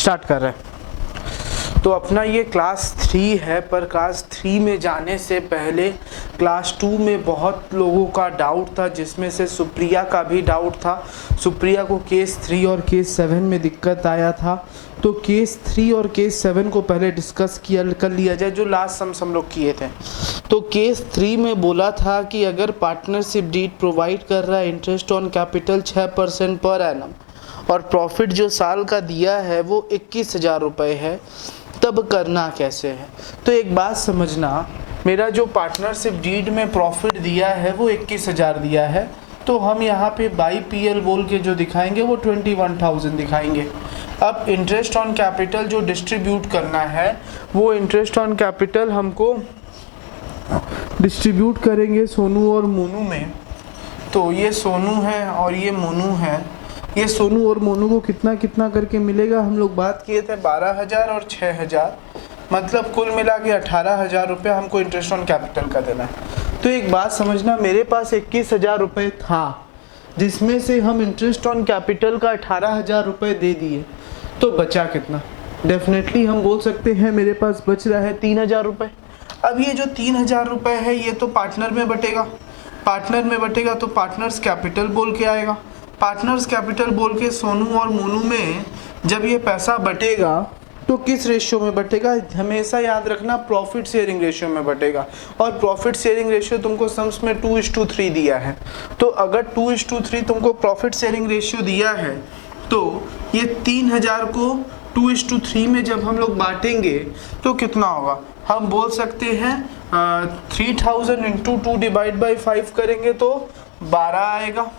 Start कर रहे हैं। तो अपना ये क्लास 3 है, पर क्लास 3 में जाने से पहले क्लास 2 में बहुत लोगों का डाउट था, जिसमें से सुप्रिया का भी डाउट था। सुप्रिया को केस 3 और केस 7 में दिक्कत आया था। तो केस 3 और केस 7 को पहले डिस्कस कर लिया जाए, जो लास्ट सम्स हम लोग किए थे। तो केस 3 में बोला था कि अगर पार्टनरशिप डीड प्रोवाइड कर रहा है interest on capital 6% per annum और प्रॉफिट जो साल का दिया है वो 21,000 रुपये है, तब करना कैसे है। तो एक बात समझना, मेरा जो पार्टनरशिप डीड में प्रॉफिट दिया है वो 21,000 दिया है, तो हम यहाँ पे बाई पीएल बोल के जो दिखाएंगे वो 21,000 दिखाएंगे। अब इंटरेस्ट ऑन कैपिटल जो डिस्ट्रीब्यूट करना है, वो इंटरेस्ट ऑन कैपिटल हमको डिस्ट्रीब्यूट करेंगे सोनू और मोनू में। तो ये सोनू है और ये मोनू है। ये सोनू और मोनू को कितना कितना करके मिलेगा, हम लोग बात किए थे 12,000 और 6,000, मतलब कुल मिला के 18,000 रुपये हमको इंटरेस्ट ऑन कैपिटल का देना है। तो एक बात समझना, मेरे पास 21,000 रुपये था, जिसमें से हम इंटरेस्ट ऑन कैपिटल का 18,000 रुपये दे दिए, तो बचा कितना? डेफिनेटली हम बोल सकते हैं मेरे पास बच रहा है 3,000 रुपये। अब ये जो 3,000 रुपये है ये तो पार्टनर में बटेगा, पार्टनर में बटेगा तो पार्टनर्स कैपिटल बोल के आएगा। पार्टनर्स कैपिटल बोल के सोनू और मोनू में जब ये पैसा बटेगा तो किस रेशियो में बटेगा? हमेशा याद रखना, प्रॉफिट शेयरिंग रेशियो में बटेगा। और प्रॉफिट शेयरिंग रेशियो तुमको सम्स में 2:3 दिया है। तो अगर 2:3 तुमको प्रॉफिट शेयरिंग रेशियो दिया है, तो ये 3,000 को 2:3 में जब हम लोग बांटेंगे तो कितना होगा? हम बोल सकते हैं 3,000 इंटू 2 डिवाइड बाई 5 करेंगे तो 12 आएगा।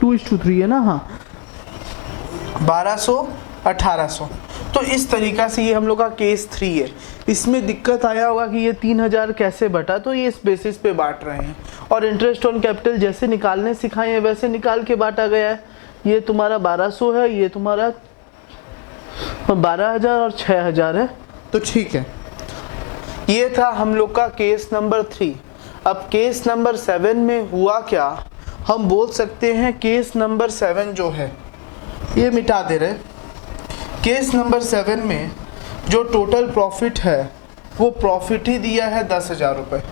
2:3 है ना, हाँ, 1200 1800। तो इस तरीका से ये हम लोग का केस 3 है। इसमें दिक्कत आया होगा कि ये 3,000 कैसे बटा, तो ये इस बेसिस पे बांट रहे हैं। और इंटरेस्ट ऑन कैपिटल जैसे निकालने सिखाए हैं वैसे निकाल के बांटा गया है। ये तुम्हारा 1200 है, ये तुम्हारा 12,000 और 6,000 है, तो ठीक है। ये था हम लोग का केस नंबर 3। अब केस नंबर 7 में हुआ क्या, हम बोल सकते हैं केस नंबर 7 जो है ये मिटा दे रहे। केस नंबर 7 में जो टोटल प्रॉफिट है वो प्रॉफिट ही दिया है 10,000 रुपये।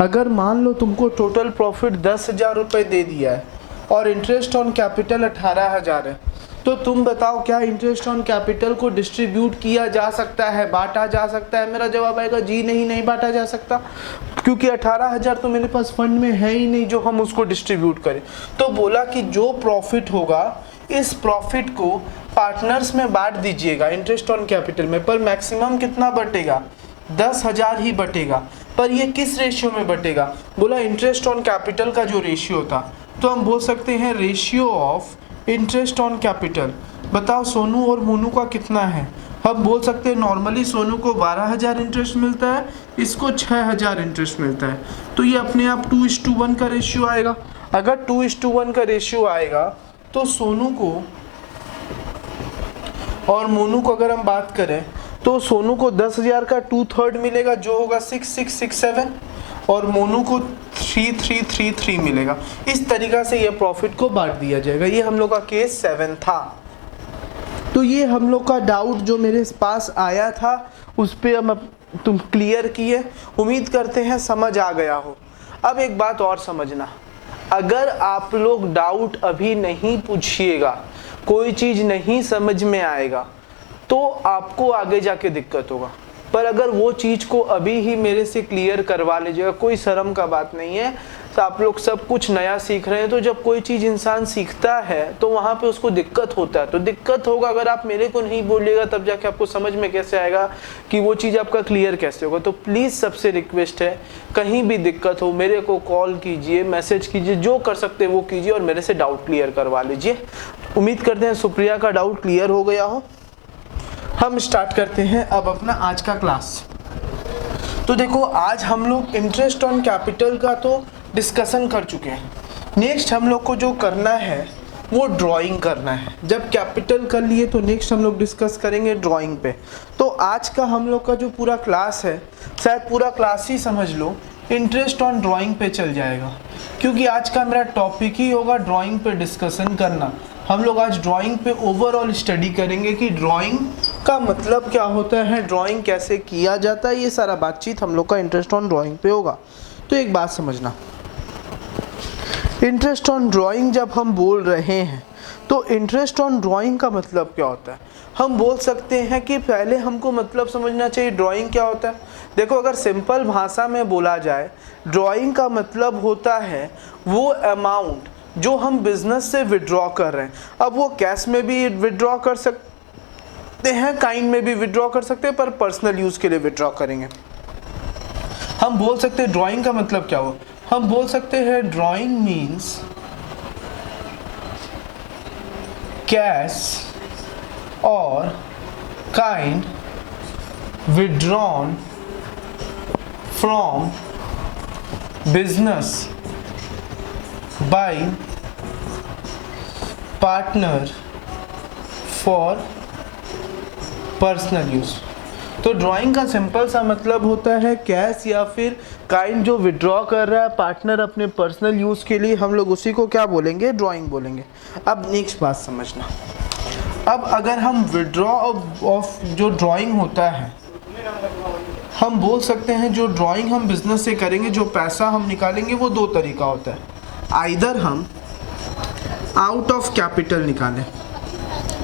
अगर मान लो तुमको टोटल प्रॉफिट 10,000 रुपये दे दिया है और इंटरेस्ट ऑन कैपिटल 18,000 है, तो तुम बताओ क्या इंटरेस्ट ऑन कैपिटल को डिस्ट्रीब्यूट किया जा सकता है, बांटा जा सकता है? मेरा जवाब आएगा जी नहीं बांटा जा सकता, क्योंकि 18,000 तो मेरे पास फंड में है ही नहीं जो हम उसको डिस्ट्रीब्यूट करें। तो बोला कि जो प्रॉफिट होगा इस प्रॉफिट को पार्टनर्स में बांट दीजिएगा इंटरेस्ट ऑन कैपिटल में, पर मैक्सिमम कितना बटेगा? 10,000 ही बटेगा। पर ये किस रेशियो में बटेगा? बोला इंटरेस्ट ऑन कैपिटल का जो रेशियो था, तो हम बोल सकते हैं ratio of interest on capital. बताओ सोनू और मोनू का कितना है? हम बोल सकते हैं नॉर्मली सोनू को 12,000 इंटरेस्ट मिलता है, इसको 6,000 इंटरेस्ट मिलता है, तो ये अपने आप 2:1 का रेशियो आएगा। अगर 2:1 का रेशियो आएगा तो सोनू को और मोनू को अगर हम बात करें तो सोनू को 10,000 का 2/3 मिलेगा जो होगा 6,667, और मोनू को 3,333 मिलेगा। इस तरीका से ये प्रॉफिट को बांट दिया जाएगा। ये हम लोग का केस 7 था। तो ये हम लोग का डाउट जो मेरे पास आया था उस पे हम तुम क्लियर किए। उम्मीद करते हैं समझ आ गया हो। अब एक बात और समझना, अगर आप लोग डाउट अभी नहीं पूछिएगा, कोई चीज़ नहीं समझ में आएगा, तो आपको आगे जाके दिक्कत होगा। पर अगर वो चीज़ को अभी ही मेरे से क्लियर करवा लीजिएगा, कोई शर्म का बात नहीं है। तो आप लोग सब कुछ नया सीख रहे हैं, तो जब कोई चीज़ इंसान सीखता है तो वहाँ पे उसको दिक्कत होता है, तो दिक्कत होगा। अगर आप मेरे को नहीं बोलिएगा तब जाके आपको समझ में कैसे आएगा कि वो चीज़ आपका क्लियर कैसे होगा। तो प्लीज़ सबसे रिक्वेस्ट है, कहीं भी दिक्कत हो मेरे को कॉल कीजिए, मैसेज कीजिए, जो कर सकते हैं वो कीजिए और मेरे से डाउट क्लियर करवा लीजिए। उम्मीद करते हैं सुप्रिया का डाउट क्लियर हो गया हो। हम स्टार्ट करते हैं अब अपना आज का क्लास। तो देखो, आज हम लोग इंटरेस्ट ऑन कैपिटल का तो डिस्कशन कर चुके हैं। नेक्स्ट हम लोग को जो करना है वो ड्राइंग करना है। जब कैपिटल कर लिए तो नेक्स्ट हम लोग डिस्कस करेंगे ड्राइंग पे। तो आज का हम लोग का जो पूरा क्लास है, शायद पूरा क्लास ही समझ लो इंटरेस्ट ऑन ड्राइंग पे चल जाएगा, क्योंकि आज का मेरा टॉपिक ही होगा ड्राइंग पे डिस्कशन करना। हम लोग आज ड्राइंग पे ओवरऑल स्टडी करेंगे कि ड्राइंग का मतलब क्या होता है, ड्राइंग कैसे किया जाता है, ये सारा बातचीत हम लोग का इंटरेस्ट ऑन ड्राइंग पे होगा। तो एक बात समझना, इंटरेस्ट ऑन ड्राइंग जब हम बोल रहे हैं तो इंटरेस्ट ऑन ड्राइंग का मतलब क्या होता है। हम बोल सकते हैं कि पहले हमको मतलब समझना चाहिए ड्राइंग क्या होता है। देखो, अगर सिंपल भाषा में बोला जाए, ड्राइंग का मतलब होता है वो अमाउंट जो हम बिजनेस से विड्रॉ कर रहे हैं। अब वो कैश में भी विड्रॉ कर सकते हैं, काइंड में भी विड्रॉ कर सकते हैं, पर पर्सनल यूज के लिए विड्रॉ करेंगे। हम बोल सकते हैं ड्राइंग का मतलब क्या हो, हम बोल सकते हैं ड्राइंग मीन्स कैश और kind withdrawn from business by partner for personal use. तो ड्राइंग का सिंपल सा मतलब होता है कैश या फिर काइंड जो विड्रॉ कर रहा है पार्टनर अपने पर्सनल यूज के लिए, हम लोग उसी को क्या बोलेंगे, ड्राइंग बोलेंगे। अब नेक्स्ट बात समझना, अब अगर हम विड्रॉ ऑफ जो ड्राइंग होता है, हम बोल सकते हैं जो ड्राइंग हम बिजनेस से करेंगे, जो पैसा हम निकालेंगे वो दो तरीका होता है। आइदर हम आउट ऑफ कैपिटल निकालें,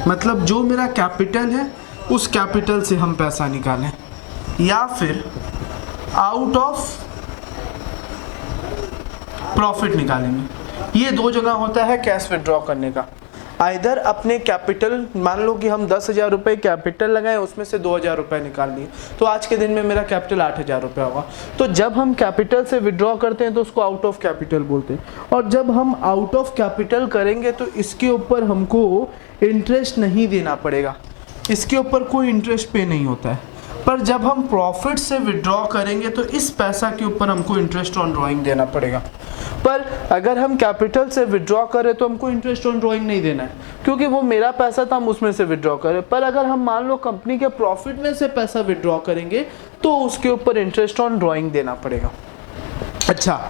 मतलब जो मेरा कैपिटल है उस कैपिटल से हम पैसा निकालें, या फिर आउट ऑफ प्रॉफिट निकालेंगे। ये दो जगह होता है कैश विड्रॉ करने का। आइदर अपने कैपिटल, मान लो कि हम 10,000 रुपये कैपिटल लगाए, उसमें से 2,000 रुपये निकाल लिए, तो आज के दिन में मेरा कैपिटल 8,000 रुपये होगा। तो जब हम कैपिटल से विड्रॉ करते हैं तो उसको आउट ऑफ कैपिटल बोलते हैं, और जब हम आउट ऑफ कैपिटल करेंगे तो इसके ऊपर हमको इंटरेस्ट नहीं देना पड़ेगा, इसके ऊपर कोई इंटरेस्ट पे नहीं होता है। पर जब हम प्रॉफिट से विड्रॉ करेंगे तो इस पैसा के ऊपर हमको इंटरेस्ट ऑन ड्राइंग देना पड़ेगा। पर अगर हम कैपिटल से विड्रॉ करें तो हमको इंटरेस्ट ऑन ड्राइंग नहीं देना है, क्योंकि वो मेरा पैसा था, हम उसमें से विड्रॉ करें। पर अगर हम मान लो कंपनी के प्रॉफिट में से पैसा विड्रॉ करेंगे तो उसके ऊपर इंटरेस्ट ऑन ड्राइंग देना पड़ेगा। अच्छा,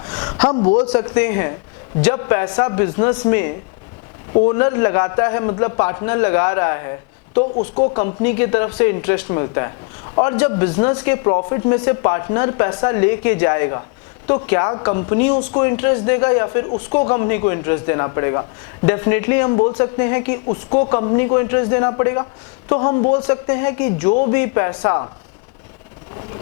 हम बोल सकते हैं जब पैसा बिजनेस में ओनर लगाता है, मतलब पार्टनर लगा रहा है, तो उसको कंपनी की तरफ से इंटरेस्ट मिलता है, और जब बिजनेस के प्रॉफिट में से पार्टनर पैसा लेके जाएगा तो क्या कंपनी उसको इंटरेस्ट देगा या फिर उसको कंपनी को इंटरेस्ट देना पड़ेगा। डेफिनेटली हम बोल सकते हैं कि उसको कंपनी को इंटरेस्ट देना पड़ेगा। तो हम बोल सकते हैं कि जो भी पैसा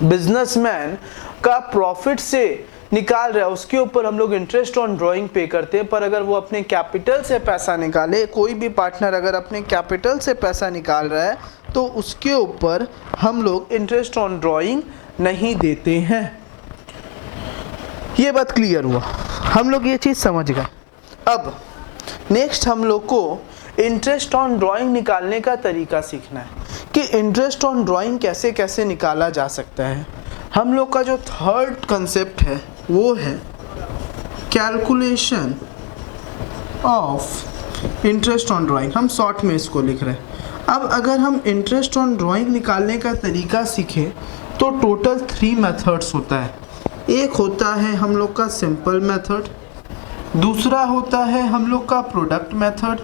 बिजनेसमैन का प्रॉफिट से निकाल रहा है उसके ऊपर हम लोग इंटरेस्ट ऑन ड्राइंग पे करते हैं। पर अगर वो अपने कैपिटल से पैसा निकाले, कोई भी पार्टनर अगर अपने कैपिटल से पैसा निकाल रहा है तो उसके ऊपर हम लोग इंटरेस्ट ऑन ड्राइंग नहीं देते हैं। ये बात क्लियर हुआ, हम लोग ये चीज़ समझ गए। अब नेक्स्ट हम लोग को इंटरेस्ट ऑन ड्राइंग निकालने का तरीका सीखना है कि इंटरेस्ट ऑन ड्राइंग कैसे कैसे निकाला जा सकता है। हम लोग का जो थर्ड कंसेप्ट है वो है calculation of interest on drawing. हम शॉर्ट में इसको लिख रहे हैं। अब अगर हम इंटरेस्ट ऑन ड्राइंग निकालने का तरीका सीखें तो टोटल 3 मेथड्स होता है। एक होता है हम लोग का सिंपल मेथड, दूसरा होता है हम लोग का प्रोडक्ट मेथड,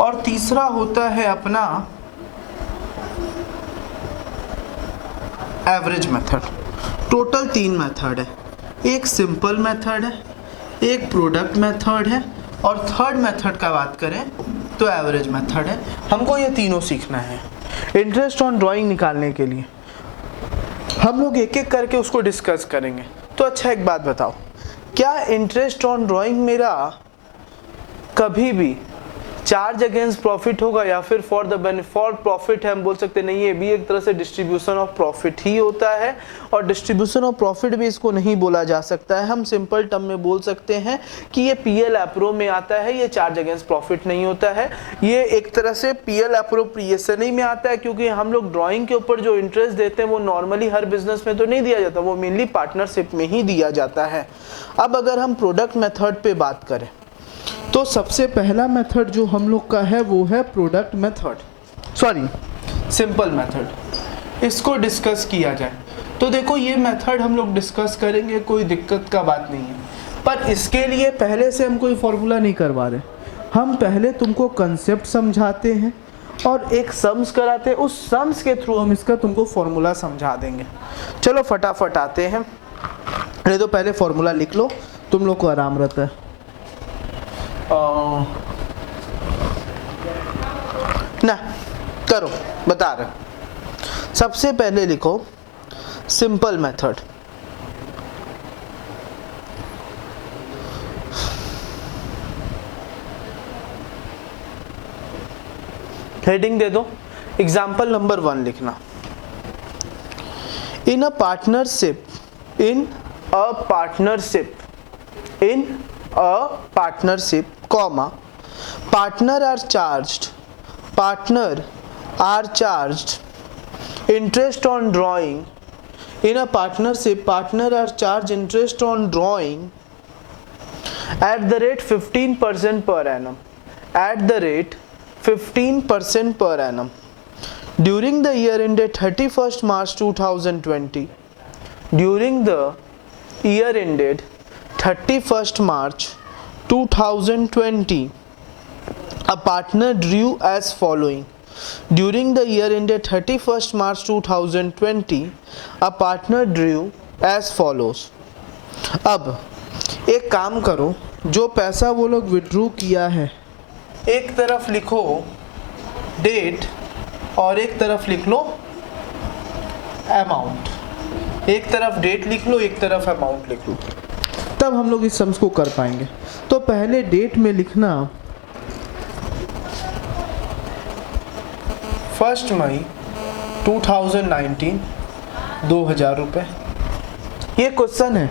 और तीसरा होता है अपना एवरेज मेथड। टोटल 3 मेथड है, एक सिंपल मेथड है, एक प्रोडक्ट मेथड है, और थर्ड मेथड का बात करें तो एवरेज मेथड है। हमको ये तीनों सीखना है इंटरेस्ट ऑन ड्राइंग निकालने के लिए। हम लोग एक एक करके उसको डिस्कस करेंगे। तो अच्छा, एक बात बताओ, क्या इंटरेस्ट ऑन ड्राइंग मेरा कभी भी चार्ज अगेंस्ट प्रॉफिट होगा या फिर फॉर प्रॉफिट है? हम बोल सकते नहीं, ये भी एक तरह से डिस्ट्रीब्यूशन ऑफ प्रॉफिट ही होता है, और डिस्ट्रीब्यूशन ऑफ प्रॉफिट भी इसको नहीं बोला जा सकता है। हम सिंपल टर्म में बोल सकते हैं कि ये पीएल एप्रो में आता है, ये चार्ज अगेंस्ट प्रॉफिट नहीं होता है, ये एक तरह से पीएल एप्रोप्रिएशन ही में आता है, क्योंकि हम लोग ड्राइंग के ऊपर जो इंटरेस्ट देते हैं वो नॉर्मली हर बिजनेस में तो नहीं दिया जाता, वो मेनली पार्टनरशिप में ही दिया जाता है। अब अगर हम प्रोडक्ट मेथड पे बात करें तो सबसे पहला मेथड जो हम लोग का है वो है product method, sorry simple method. इसको डिस्कस किया जाए तो देखो, ये मेथड हम लोग डिस्कस करेंगे, कोई दिक्कत का बात नहीं है। पर इसके लिए पहले से हम कोई फॉर्मूला नहीं करवा रहे, हम पहले तुमको कंसेप्ट समझाते हैं और एक सम्स कराते हैं, उस सम्स के थ्रू हम इसका तुमको फॉर्मूला समझा देंगे। चलो फटाफट आते हैं, नहीं तो पहले फॉर्मूला लिख लो, तुम लोग को आराम रहता है। ना करो, बता रहे। सबसे पहले लिखो सिंपल मेथड, हेडिंग दे दो, एग्जाम्पल नंबर 1 लिखना। In a partnership, comma, partner are charged interest on drawing. In a partnership, partner are charged interest on drawing at the rate 15% per annum. At the rate 15% per annum. During the year ended 31st March 2020. During the year ended 31st March 2020, a partner drew as following. During the year ended 31st March 2020, a partner drew as follows. अब एक काम करो, जो पैसा वो लोग withdrew किया है, एक तरफ लिखो डेट और एक तरफ लिख लो अमाउंट। एक तरफ डेट लिख लो, एक तरफ अमाउंट लिख लो, तब हम लोग इस सम्स को कर पाएंगे। तो पहले डेट में लिखना 1 मई 2019 2000 रुपये, ये क्वेश्चन है।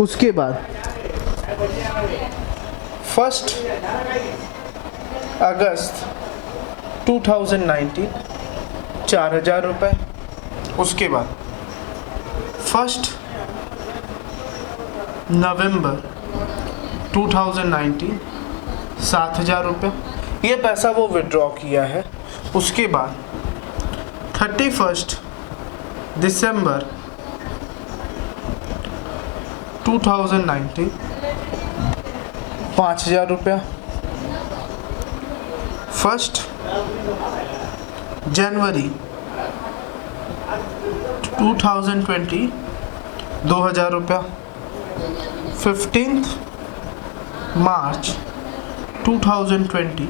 उसके बाद 1 अगस्त 2019 4000 रुपये। उसके बाद 1 नवंबर 2019 7000 रुपये, ये पैसा वो विड्रॉ किया है। उसके बाद 31 दिसंबर 2019 5000 रुपया। 1 जनवरी 2020 2000 रुपया। 15 मार्च 2020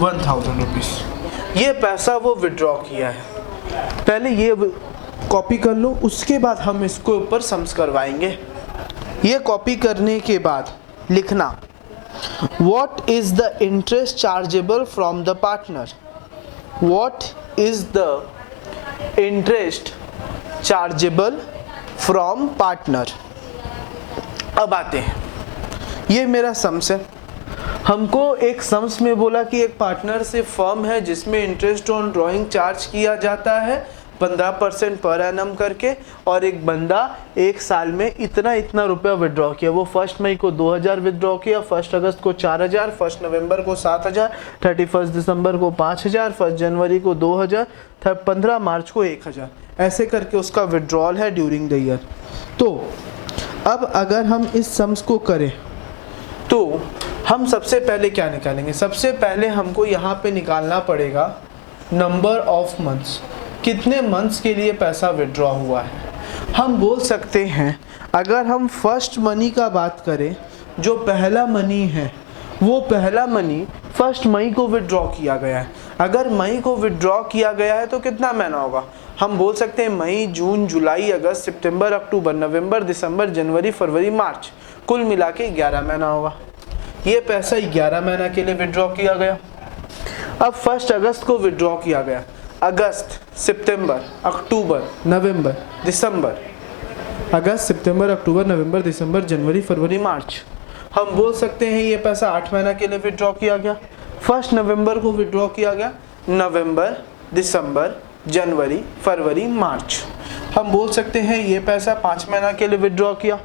1000 रुपीज़, ये पैसा वो विड्रॉ किया है। पहले ये कॉपी कर लो, उसके बाद हम इसको ऊपर सम्स करवाएंगे। ये कॉपी करने के बाद लिखना what is the interest chargeable from the partner. What is the interest chargeable from partner. अब आते हैं, ये मेरा सम्स है। हमको एक सम्स में बोला कि एक पार्टनर से फर्म है जिसमें इंटरेस्ट ऑन ड्राइंग चार्ज किया जाता है 15% पर एनम करके, और एक बंदा एक साल में इतना इतना रुपया विड्रॉ किया। वो 1 मई को 2000 विड्रॉ किया, 1 अगस्त को 4000, 1 नवंबर को 7000, 31 दिसंबर को 5000, 1 जनवरी को 2000, 15 मार्च को 1000, ऐसे करके उसका विड्रॉल है ड्यूरिंग द ईयर। तो अब अगर हम इस सम्स को करें तो हम सबसे पहले क्या निकालेंगे? सबसे पहले हमको यहाँ पे निकालना पड़ेगा नंबर ऑफ मंथ्स, कितने मंथ्स के लिए पैसा विड्रॉ हुआ है। हम बोल सकते हैं अगर हम फर्स्ट मनी का बात करें, जो पहला मनी है वो पहला मनी 1 मई को विड्रॉ किया गया है। अगर मई को विड्रॉ किया गया है तो कितना महीना होगा? हम बोल सकते हैं मई, जून, जुलाई, अगस्त, सितंबर, अक्टूबर, नवंबर, दिसंबर, जनवरी, फरवरी, मार्च, कुल मिला के 11 महीना होगा। ये पैसा 11 महीना के लिए विड्रॉ किया गया। अब 1 अगस्त को विड्रॉ किया गया, अगस्त, सितंबर, अक्टूबर, नवंबर, दिसंबर, अगस्त, सितंबर, अक्टूबर, नवंबर, दिसंबर, जनवरी, फरवरी, मार्च, हम बोल सकते हैं ये पैसा 8 महीना के लिए विड्रॉ किया गया। 1 नवंबर को विड्रॉ किया गया, नवंबर, दिसंबर, जनवरी, फरवरी, मार्च, हम बोल सकते हैं ये पैसा 5 महीना के लिए विड्रॉ किया।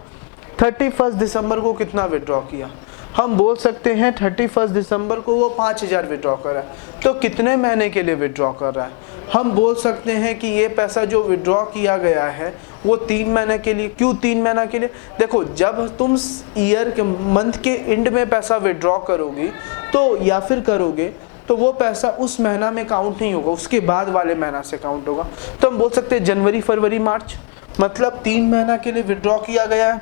31 दिसंबर को कितना विड्रॉ किया? हम बोल सकते हैं 31 दिसंबर को वो 5000 विड्रॉ कर रहा है, तो कितने महीने के लिए विड्रॉ कर रहा है? हम बोल सकते हैं कि ये पैसा जो विड्रॉ किया गया है वो 3 महीने के लिए। क्यों 3 महीना के लिए? देखो, जब तुम ईयर के मंथ के एंड में पैसा विड्रॉ करोगी तो या फिर करोगे तो वो पैसा उस महीना में काउंट नहीं होगा, उसके बाद वाले महीना से काउंट होगा। तो हम बोल सकते हैं जनवरी फरवरी मार्च, मतलब 3 महीना के लिए विड्रॉ किया गया है।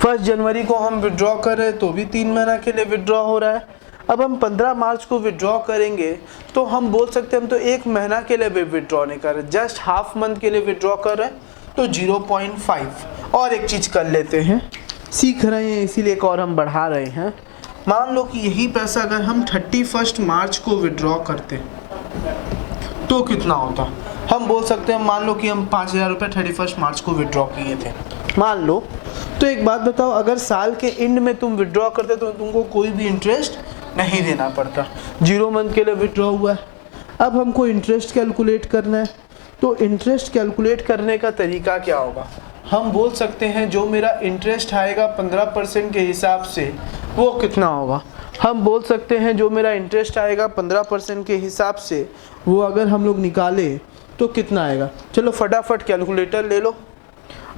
1 जनवरी को हम विड्रॉ कर रहे हैं तो भी 3 महीना के लिए विड्रॉ हो रहा है। अब हम 15 मार्च को विड्रॉ करेंगे तो हम बोल सकते हैं हम तो 1 महीना के लिए भी विड्रॉ नहीं कर रहे, जस्ट हाफ मंथ के लिए विड्रॉ कर रहे हैं, तो 0.5। और एक चीज़ कर लेते हैं, सीख रहे हैं इसीलिए एक और हम बढ़ा रहे हैं। मान लो कि यही पैसा अगर हम 31 मार्च को विड्रॉ करते तो कितना होता। हम बोल सकते हैं, मान लो कि हम 5,000 रुपये 31 मार्च को विड्रॉ किए थे, मान लो। तो एक बात बताओ, अगर साल के एंड में तुम विड्रॉ करते तो तुमको कोई भी इंटरेस्ट नहीं देना पड़ता, 0 मंथ के लिए विड्रॉ हुआ है। अब हमको इंटरेस्ट कैलकुलेट करना है, तो इंटरेस्ट कैलकुलेट करने का तरीका क्या होगा। हम बोल सकते हैं जो मेरा इंटरेस्ट आएगा 15% के हिसाब से वो कितना होगा। हम बोल सकते हैं जो मेरा इंटरेस्ट आएगा 15% के हिसाब से वो अगर हम लोग निकाले तो कितना आएगा। चलो फटाफट कैलकुलेटर ले लो।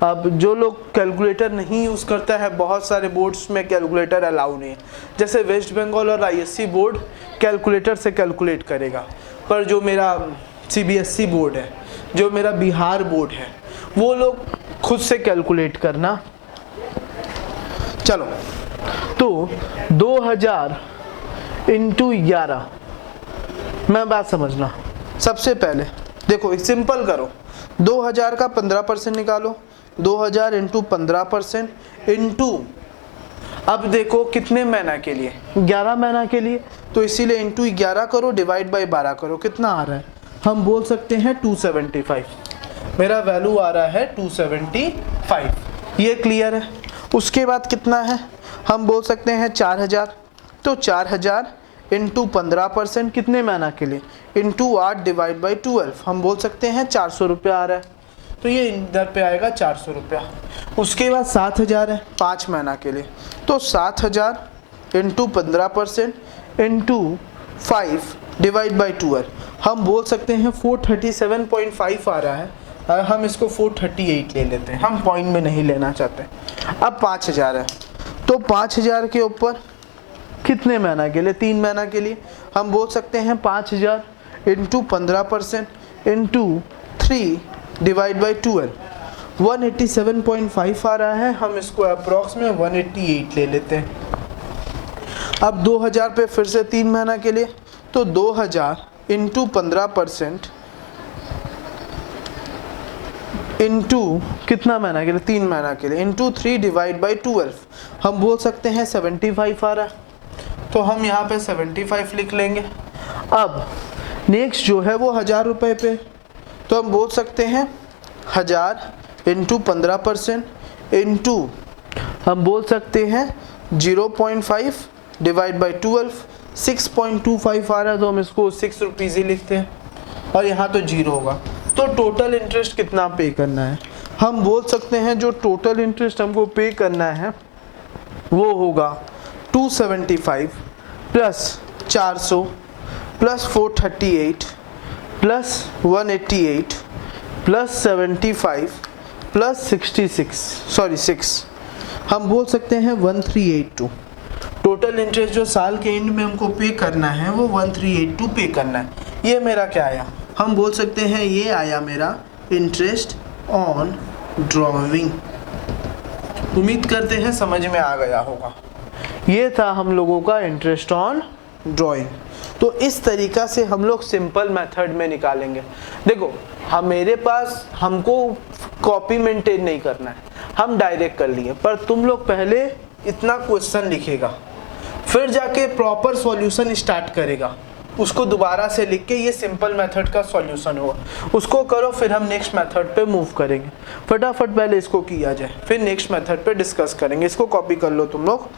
अब जो लोग कैलकुलेटर नहीं यूज़ करता है, बहुत सारे बोर्ड्स में कैलकुलेटर अलाउ नहीं है, जैसे वेस्ट बंगाल और आईएससी बोर्ड कैलकुलेटर से कैलकुलेट करेगा, पर जो मेरा सीबीएसई बोर्ड है, जो मेरा बिहार बोर्ड है, वो लोग खुद से कैलकुलेट करना। चलो तो 2000 इंटू 11, मैं बात समझना। सबसे पहले देखो सिंपल करो, 2000 का 15% निकालो, 2000 इंटू 15% इंटू, अब देखो कितने महीना के लिए, 11 महीना के लिए, तो इसीलिए इंटू 11 करो, डिवाइड बाई 12 करो, कितना आ रहा है। हम बोल सकते हैं 275, मेरा वैल्यू आ रहा है 275। ये क्लियर है। उसके बाद कितना है, हम बोल सकते हैं 4000, तो 4000 इंटू 15% कितने महीना के लिए, इंटू 8 डिवाइड बाई 12, हम बोल सकते हैं 400 रुपया आ रहा है, तो ये इधर पे आएगा 400 रुपया। उसके बाद 7000 है 5 महीना के लिए, तो 7000 इंटू 15% इंटू 5 डिवाइड बाई 12, हम बोल सकते हैं 437.5 आ रहा है। हम इसको 438 ले लेते हैं, हम पॉइंट में नहीं लेना चाहते। अब 5000 है, तो 5000 के ऊपर कितने महीना के लिए, 3 महीना के लिए, हम बोल सकते हैं 5000 इंटू 15% इंटू 3 डिवाइड बाई 12, 187.5 आ रहा है। हम इसको अप्रॉक्स में 188 ले लेते हैं। अब 2000 पे फिर से 3 महीना के लिए, तो 2000 इंटू 15% इंटू कितना महीना के लिए, 3 महीना के लिए, इंटू 3 डिवाइड बाई 12, हम बोल सकते हैं 75 आ रहा है, तो हम यहाँ पे 75 लिख लेंगे। अब नेक्स्ट जो है वो 1000 रुपये पे, तो हम बोल सकते हैं 1000 इंटू 15% इंटू, हम बोल सकते हैं 0.5 डिवाइड बाई 12, 6.25 आ रहा है, तो हम इसको 6 रुपीज़ ही लिखते हैं, और यहाँ तो 0 होगा। तो टोटल इंटरेस्ट कितना पे करना है, हम बोल सकते हैं जो टोटल इंटरेस्ट हमको पे करना है वो होगा 275 plus 400 plus 438 plus 188 plus 75 plus 6, हम बोल सकते हैं 1382। टोटल इंटरेस्ट जो साल के एंड में हमको पे करना है वो 1382 पे करना है। ये मेरा क्या आया, हम बोल सकते हैं ये आया मेरा इंटरेस्ट ऑन ड्रॉइंग। उम्मीद करते हैं समझ में आ गया होगा। ये था हम लोगों का इंटरेस्ट ऑन ड्राइंग। तो इस तरीका से हम लोग सिंपल मेथड में निकालेंगे। देखो मेरे पास हमको कॉपी मेंटेन नहीं करना है, हम डायरेक्ट कर लिए, पर तुम लोग पहले इतना क्वेश्चन लिखेगा, फिर जाके प्रॉपर सॉल्यूशन स्टार्ट करेगा, उसको दोबारा से लिख के ये सिंपल मेथड का सॉल्यूशन होगा, उसको करो, फिर हम नेक्स्ट मेथड पे मूव करेंगे। फटाफट पहले इसको किया जाए, फिर नेक्स्ट मेथड पे डिस्कस करेंगे। इसको कॉपी कर लो तुम लोग।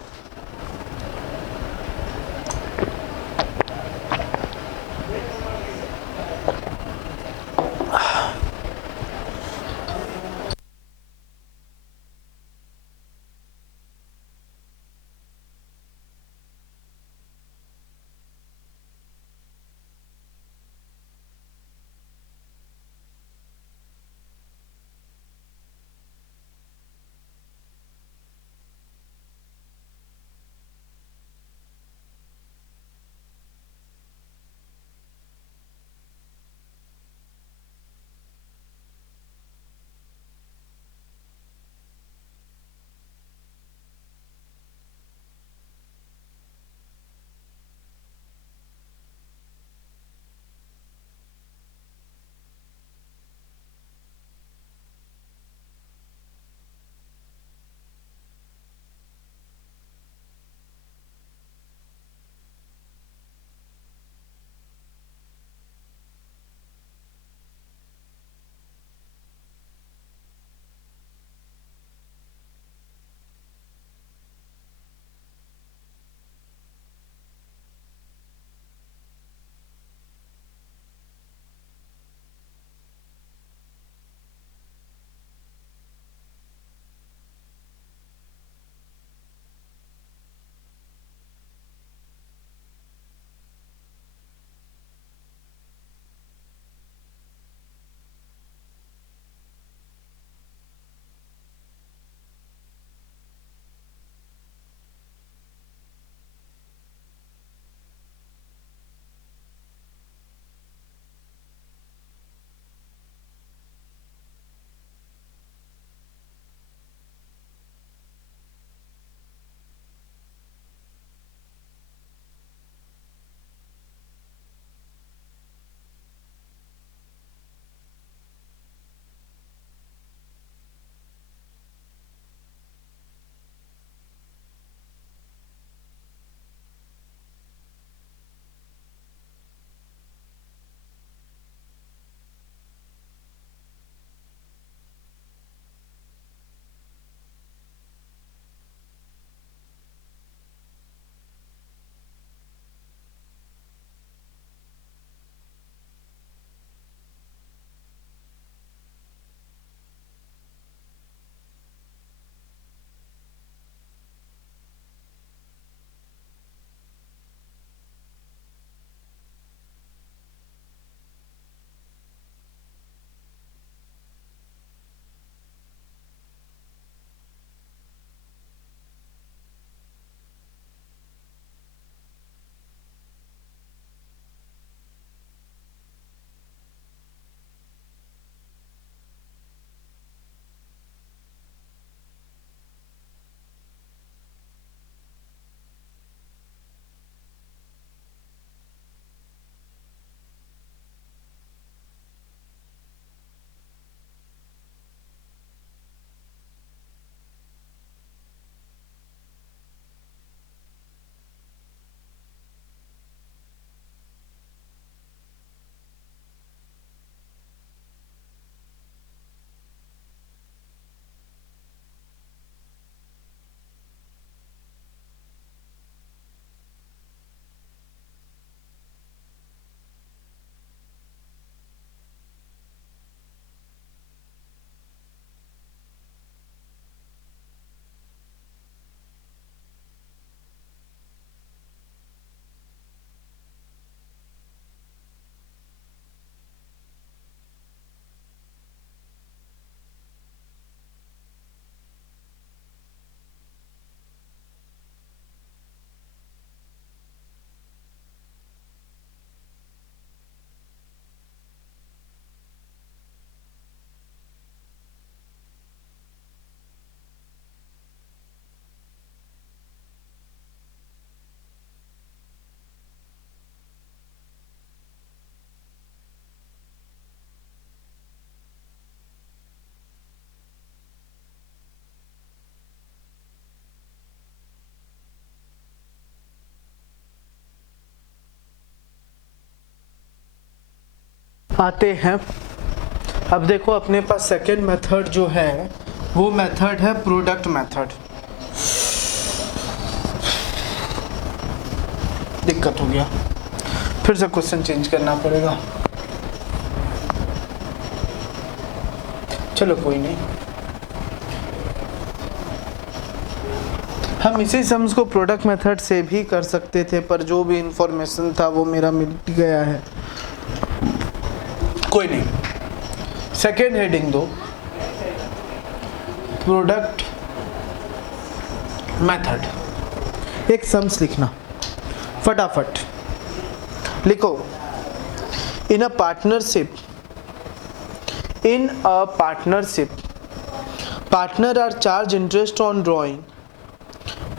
आते हैं। अब देखो अपने पास सेकेंड मेथड जो है वो मेथड है प्रोडक्ट मेथड। दिक्कत हो गया, फिर से क्वेश्चन चेंज करना पड़ेगा। चलो कोई नहीं, हम इसी सम्स को प्रोडक्ट मेथड से भी कर सकते थे, पर जो भी इंफॉर्मेशन था वो मेरा मिट गया है। कोई नहीं, सेकेंड हेडिंग दो, प्रोडक्ट मेथड। एक सम्स लिखना फटाफट लिखो। In a partnership, partner are charged interest on drawing.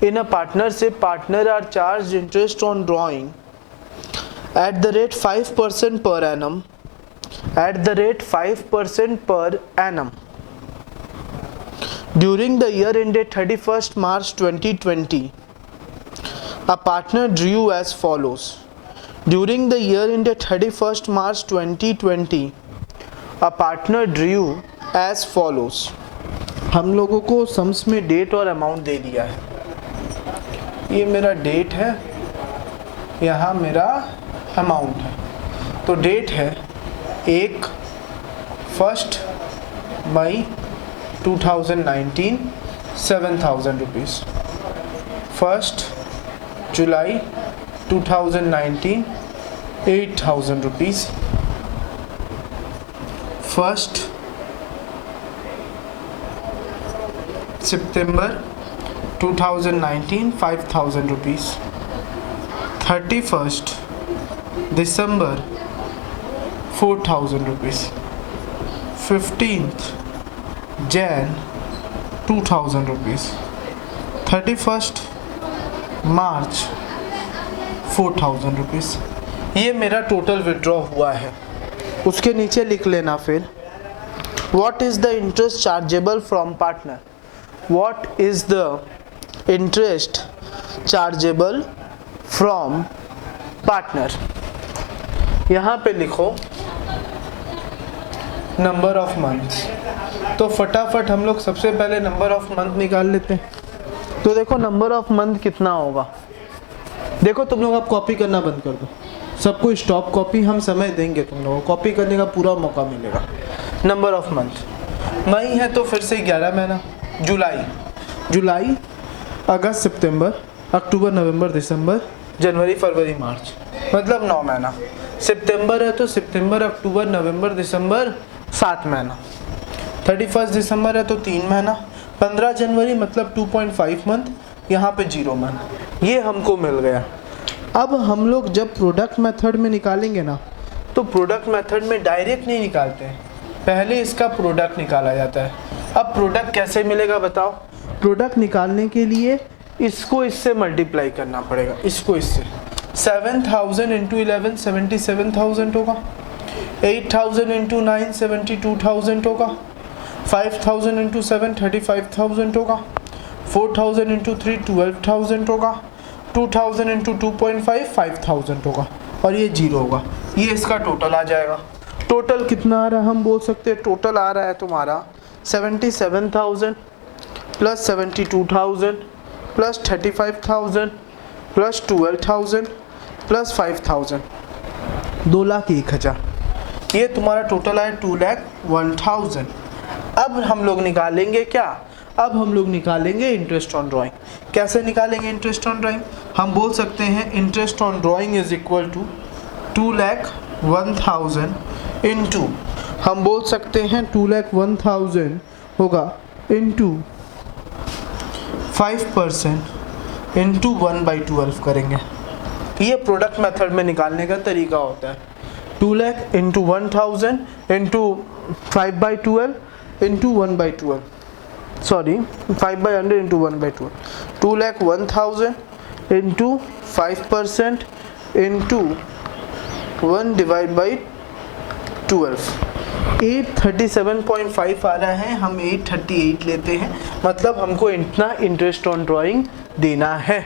In a partnership, partner are charged interest on drawing at the rate 5% per annum. At the rate 5% per annum. During the year ended 31st March 2020, a partner drew as follows. During the year ended 31st March 2020, a partner drew as follows. हम लोगों को sums में date और amount दे दिया है। ये मेरा date है, यहाँ मेरा अमाउंट है। तो डेट है 1 मई 2019 7,000 रुपीज़। 1 जुलाई 2019 8,000 रुपीज़। 1 सितंबर 2019 5,000 रुपीज़। 31st दिसंबर 4,000 rupees. 15th Jan 2,000 rupees. 31st मार्च 4,000 रुपीज़। ये मेरा टोटल विड्रॉ हुआ है। उसके नीचे लिख लेना फिर, what is the interest chargeable from partner. What is the interest chargeable from partner। यहाँ पे लिखो नंबर ऑफ मंथ्स। तो फटाफट हम लोग सबसे पहले नंबर ऑफ मंथ निकाल लेते हैं। तो देखो नंबर ऑफ मंथ कितना होगा। देखो तुम लोग अब कॉपी करना बंद कर दो, सबको स्टॉप कॉपी, हम समय देंगे तुम लोगों को, कॉपी करने का पूरा मौका मिलेगा। नंबर ऑफ मंथ, मई है तो फिर से 11 महीना। जुलाई अगस्त सितंबर अक्टूबर नवंबर दिसंबर जनवरी फरवरी मार्च, मतलब 9 महीना। सितंबर है तो सितंबर अक्टूबर नवंबर दिसंबर 7 महीना। 31 दिसंबर है तो 3 महीना। 15 जनवरी मतलब 2.5 मंथ, यहाँ पे 0 मंथ। ये हमको मिल गया। अब हम लोग जब प्रोडक्ट मेथड में निकालेंगे ना, तो प्रोडक्ट मेथड में डायरेक्ट नहीं निकालते हैं, पहले इसका प्रोडक्ट निकाला जाता है। अब प्रोडक्ट कैसे मिलेगा बताओ। प्रोडक्ट निकालने के लिए इसको इससे मल्टीप्लाई करना पड़ेगा, इसको इससे। 7,000 इंटू 11 77,000 होगा। 8,000 इंटू 9 72,000 होगा। 5,000 इंटू 7 35,000 होगा। 4,000 इंटू 3 12,000 होगा। 2,000 इंटू 2.5 5,000 होगा और ये 0 होगा। ये इसका टोटल आ जाएगा। टोटल कितना आ रहा है हम बोल सकते हैं, टोटल आ रहा है तुम्हारा 77,000 प्लस 72,000 प्लस 35,000 प्लस 12,000 प्लस 5,000, 2,01,000। ये तुम्हारा टोटल है 2,01,000। अब हम लोग निकालेंगे क्या, अब हम लोग निकालेंगे इंटरेस्ट ऑन ड्राइंग। कैसे निकालेंगे इंटरेस्ट ऑन ड्राइंग, हम बोल सकते हैं interest on drawing is equal to 2,01,000 into, हम बोल सकते हैं 2,01,000 होगा इंटू 5% इंटू 1/12 करेंगे। ये प्रोडक्ट मेथड में निकालने का तरीका होता है। 2 lakh into 1,000 into 5/12 into 1/12, sorry 5/100 into 1/12। 2,01,000 into 5% into 1/12। 837.5 आ रहा है, हम 838 लेते हैं, मतलब हमको इतना इंटरेस्ट ऑन ड्राइंग देना है।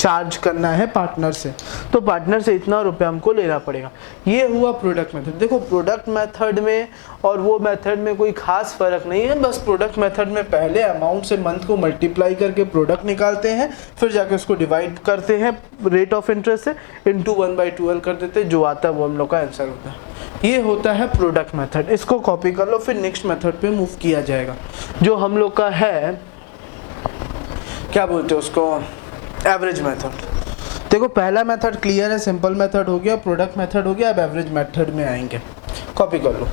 चार्ज करना है पार्टनर से, तो पार्टनर से इतना रुपया हमको लेना पड़ेगा। ये हुआ प्रोडक्ट मेथड। देखो प्रोडक्ट मेथड में और वो मेथड में कोई खास फर्क नहीं है, बस प्रोडक्ट मेथड में पहले अमाउंट से मंथ को मल्टीप्लाई करके प्रोडक्ट निकालते हैं, फिर जाके उसको डिवाइड करते हैं रेट ऑफ इंटरेस्ट से, इनटू 1/12 कर देते हैं, जो आता है वो हम लोग का आंसर होता है। ये होता है प्रोडक्ट मेथड। इसको कॉपी कर लो, फिर नेक्स्ट मेथड पे मूव किया जाएगा, जो हम लोग का है क्या बोलते हैं उसको, एवरेज मेथड। देखो पहला मेथड क्लियर है, सिंपल मेथड हो गया, प्रोडक्ट मेथड हो गया, अब एवरेज मेथड में आएंगे। कॉपी कर लो।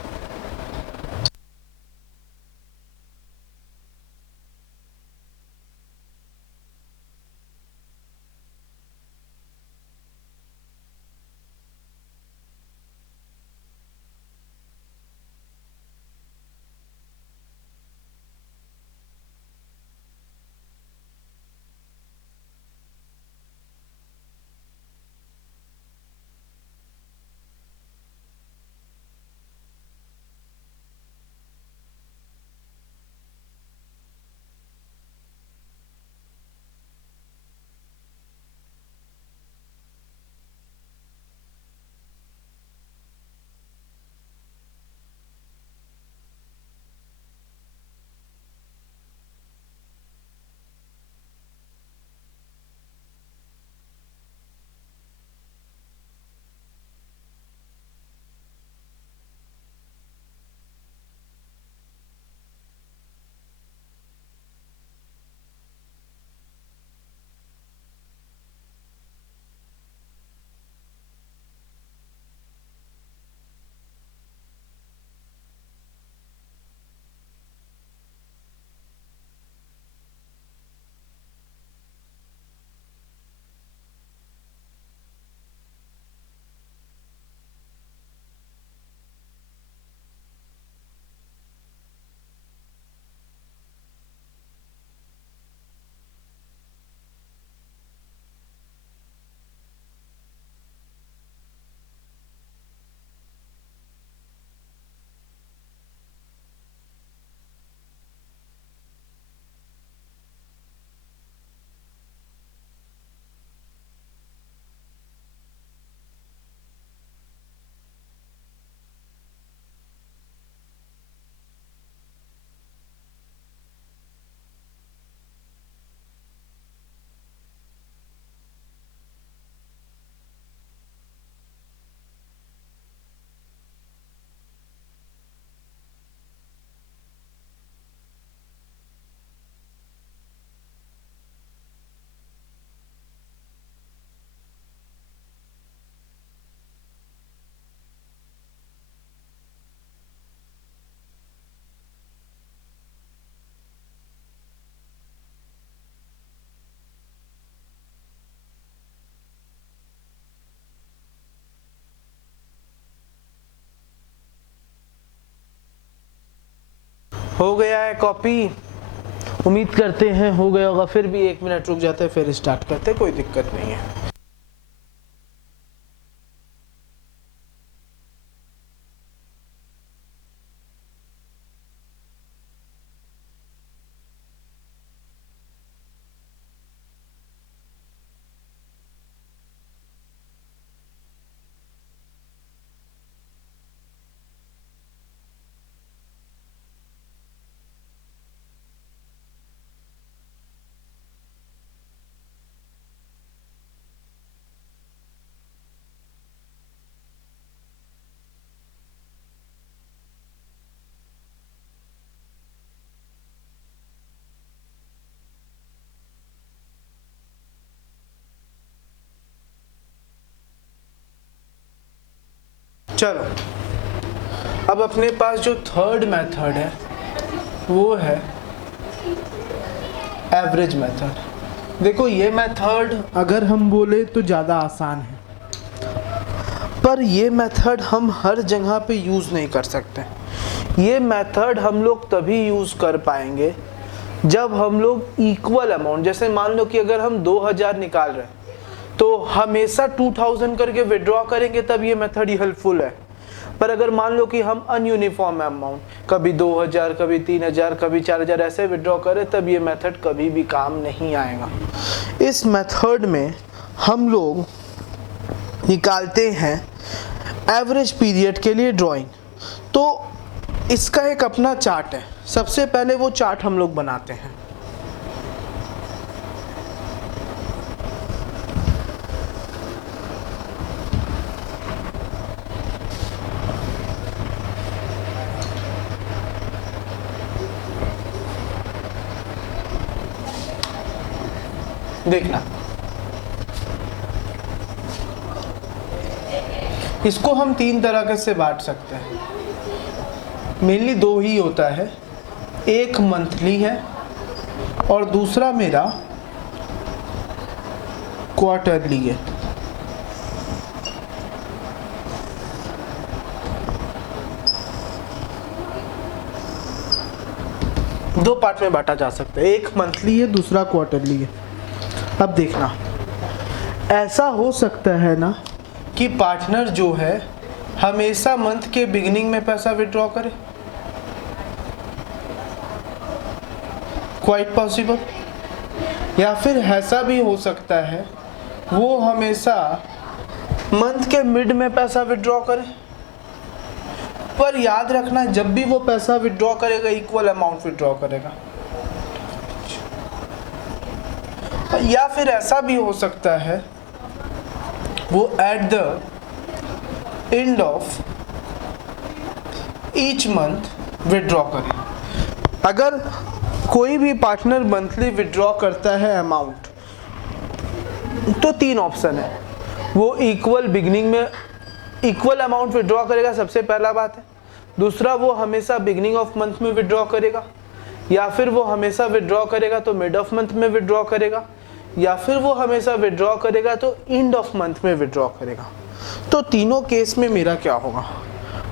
हो गया है कॉपी, उम्मीद करते हैं हो गया होगा, फिर भी 1 मिनट रुक जाते हैं फिर स्टार्ट करते हैं, कोई दिक्कत नहीं है। चलो अब अपने पास जो थर्ड मेथड है वो है एवरेज मेथड। देखो ये मेथड अगर हम बोले तो ज़्यादा आसान है, पर ये मेथड हम हर जगह पे यूज़ नहीं कर सकते। ये मेथड हम लोग तभी यूज़ कर पाएंगे जब हम लोग इक्वल अमाउंट, जैसे मान लो कि अगर हम 2000 निकाल रहे हैं तो हमेशा 2000 करके विड्रॉ करेंगे, तब ये मेथड हेल्पफुल है। पर अगर मान लो कि हम अनयूनिफॉर्म अमाउंट, कभी 2000, कभी 3000, कभी 4000 ऐसे विड्रॉ करें, तब ये मेथड कभी भी काम नहीं आएगा। इस मेथड में हम लोग निकालते हैं एवरेज पीरियड के लिए ड्राइंग। तो इसका एक अपना चार्ट है, सबसे पहले वो चार्ट हम लोग बनाते हैं। देखना, इसको हम 3 तरह से बांट सकते हैं। मेनली 2 ही होता है, एक मंथली है और दूसरा मेरा क्वार्टरली है। दो पार्ट में बांटा जा सकता है, एक मंथली है, दूसरा क्वार्टरली है। अब देखना, ऐसा हो सकता है ना कि पार्टनर जो है हमेशा मंथ के बिगिनिंग में पैसा विड्रॉ करे, क्वाइट पॉसिबल। या फिर ऐसा भी हो सकता है वो हमेशा मंथ के मिड में पैसा विड्रॉ करे। पर याद रखना, जब भी वो पैसा विड्रॉ करेगा इक्वल अमाउंट विड्रॉ करेगा। या फिर ऐसा भी हो सकता है वो at the end of each month withdraw करे। अगर कोई भी पार्टनर मंथली विड्रॉ करता है अमाउंट, तो 3 ऑप्शन है। वो इक्वल बिगिनिंग में इक्वल अमाउंट विड्रॉ करेगा, सबसे पहला बात है। दूसरा, वो हमेशा बिगिनिंग ऑफ मंथ में विड्रॉ करेगा, या फिर वो हमेशा विड्रॉ करेगा तो मिड ऑफ मंथ में विड्रॉ करेगा, या फिर वो हमेशा विड्रॉ करेगा तो एंड ऑफ मंथ में विड्रॉ करेगा। तो तीनों केस में मेरा क्या होगा,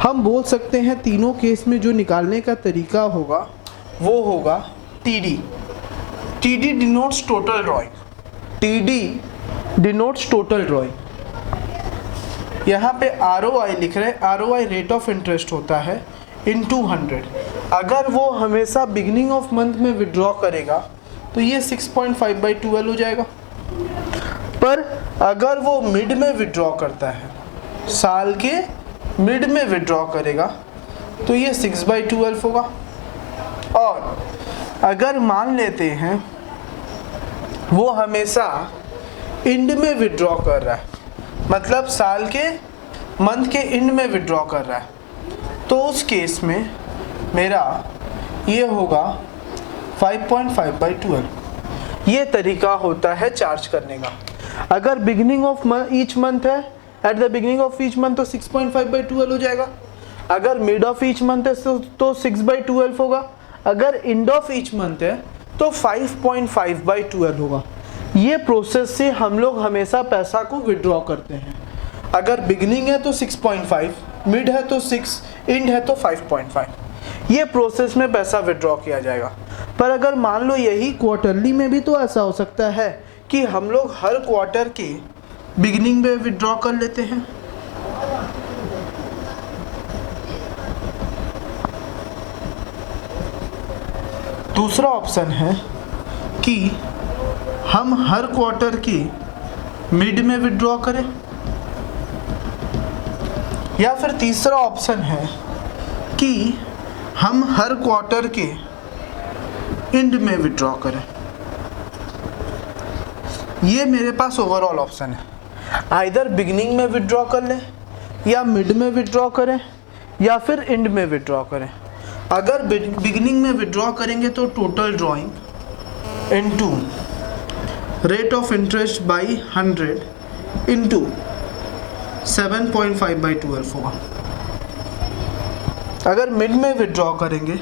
हम बोल सकते हैं तीनों केस में जो निकालने का तरीका होगा वो होगा TD. TD denotes total drawing. TD denotes total drawing. यहाँ पे ROI लिख रहे हैं, ROI रेट ऑफ इंटरेस्ट होता है इनटू 100। अगर वो हमेशा बिगिनिंग ऑफ मंथ में विड्रॉ करेगा तो ये 6.5/12 हो जाएगा। पर अगर वो मिड में विड्रॉ करता है, साल के मिड में विड्रॉ करेगा, तो ये 6/12 होगा। और अगर मान लेते हैं वो हमेशा एंड में विड्रॉ कर रहा है, मतलब साल के मंथ के एंड में विड्रॉ कर रहा है, तो उस केस में मेरा ये होगा 5.5/12। ये तरीका होता है चार्ज करने का। अगर बिगिनिंग ऑफ ईच मंथ है, at the beginning of each month, तो 6.5/12 हो जाएगा। अगर मिड ऑफ ईच मंथ है तो 6/12 होगा। अगर एंड ऑफ ईच मंथ है तो 5.5/12 होगा। ये प्रोसेस से हम लोग हमेशा पैसा को विड्रॉ करते हैं। अगर बिगिनिंग है तो 6.5, मिड है तो 6, एंड है तो 5.5। ये प्रोसेस में पैसा विड्रॉ किया जाएगा। पर अगर मान लो यही क्वार्टरली में भी तो ऐसा हो सकता है कि हम लोग हर क्वार्टर के बिगिनिंग में विड्रॉ कर लेते हैं। दूसरा ऑप्शन है कि हम हर क्वार्टर के मिड में विड्रॉ करें, या फिर तीसरा ऑप्शन है कि हम हर क्वार्टर के एंड में विड्रॉ करें। ये मेरे पास ओवरऑल ऑप्शन है। आइदर बिगिनिंग में विड्रॉ कर लें, या मिड में विड्रॉ करें, या फिर एंड में विड्रॉ करें। अगर बिगिनिंग में विड्रॉ करेंगे तो total drawing into rate of interest by 100 into 7.5/12 होगा। अगर मिड में विड्रॉ करेंगे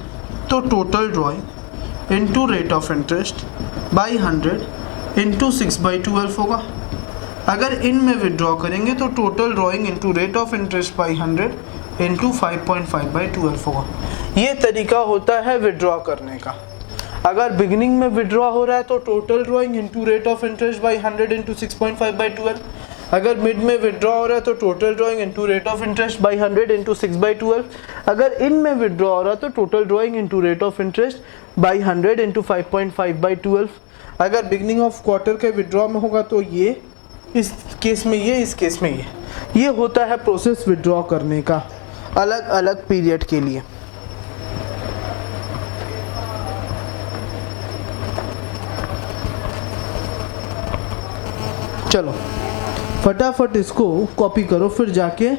तो total drawing into rate of interest by 100 into 6/12 होगा। अगर इन में विड्रॉ करेंगे तो total drawing into rate of interest by 100 into 5.5/12 होगा। ये तरीका होता है विड्रॉ करने का। अगर बिगिनिंग में विड्रॉ हो रहा है तो total drawing into rate of interest by 100 into 6.5/12। अगर मिड में विड्रॉ हो रहा है तो total drawing into rate of interest by 100 into 6/12। अगर इन में विड्रॉ हो रहा है तो total drawing into rate of interest by 100 into 5.5/12। अगर बिगनिंग ऑफ क्वार्टर के विड्रॉ में होगा तो ये, इस केस में ये, इस केस में ये होता है प्रोसेस विड्रॉ करने का अलग अलग पीरियड के लिए। चलो फटाफट इसको कॉपी करो, फिर जाके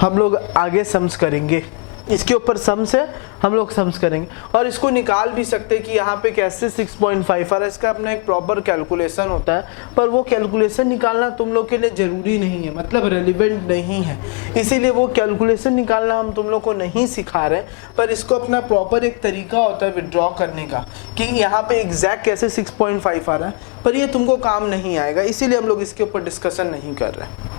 हम लोग आगे सम्स करेंगे। इसके ऊपर सम्स है, हम लोग सम्स करेंगे और इसको निकाल भी सकते हैं कि यहाँ पे कैसे 6.5 आ रहा है। इसका अपना एक प्रॉपर कैलकुलेशन होता है, पर वो कैलकुलेशन निकालना तुम लोग के लिए ज़रूरी नहीं है, मतलब रेलिवेंट नहीं है, इसीलिए वो कैलकुलेशन निकालना हम तुम लोग को नहीं सिखा रहे। पर इसको अपना प्रॉपर एक तरीका होता है विड्रॉ करने का कि यहाँ पे एग्जैक्ट कैसे 6.5 आ रहा है, पर ये तुमको काम नहीं आएगा, इसीलिए हम लोग इसके ऊपर डिस्कशन नहीं कर रहे।